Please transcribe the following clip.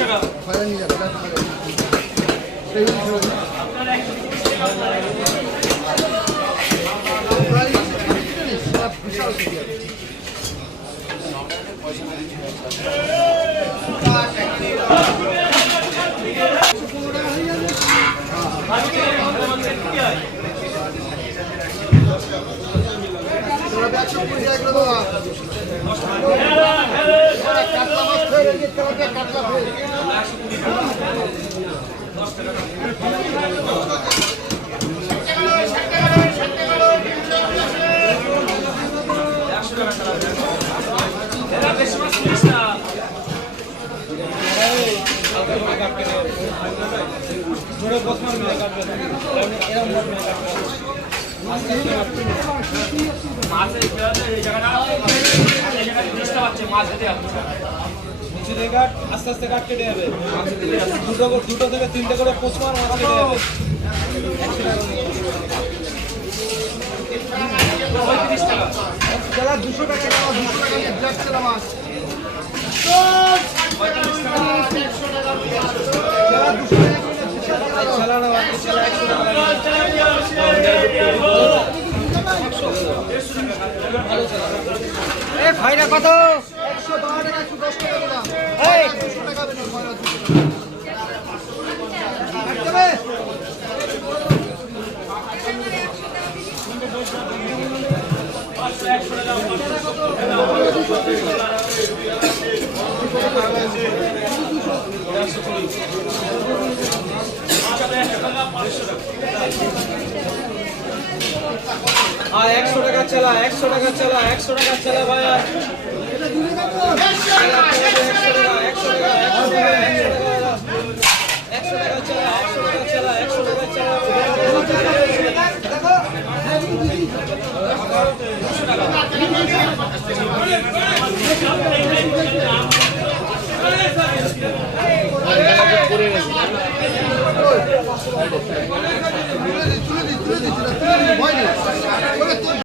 টাকা ফাইনাল নিয়ে যাবে বিশাল একশো কুড়ি টাকা করে দেওয়া কাতলা মাছ ফের এই যে তেলাপিয়া কাতলা ফের মাছের এই মাছ খেতে নিচে থেকে কাট আস্তে আস্তে কাট কেটে যাবে। দুটো দুটো থেকে তিনটে করে পোস্টমার মাছ কেটে যাবে পঁয়ত্রিশ টাকা দুশো টাকা দেওয়া দুশো দুশো টাকা বাকি চালা একশো দশ টাকা, একশো দশ টাকা দুশো টাকা আর একশো টাকা চালা, একশো টাকা চালা, একশো টাকা চালা ভাই। একশো টাকা একশো টাকা একশো টাকা তুলে দিই তুলে দিই তুলে দিই ভয় নেই।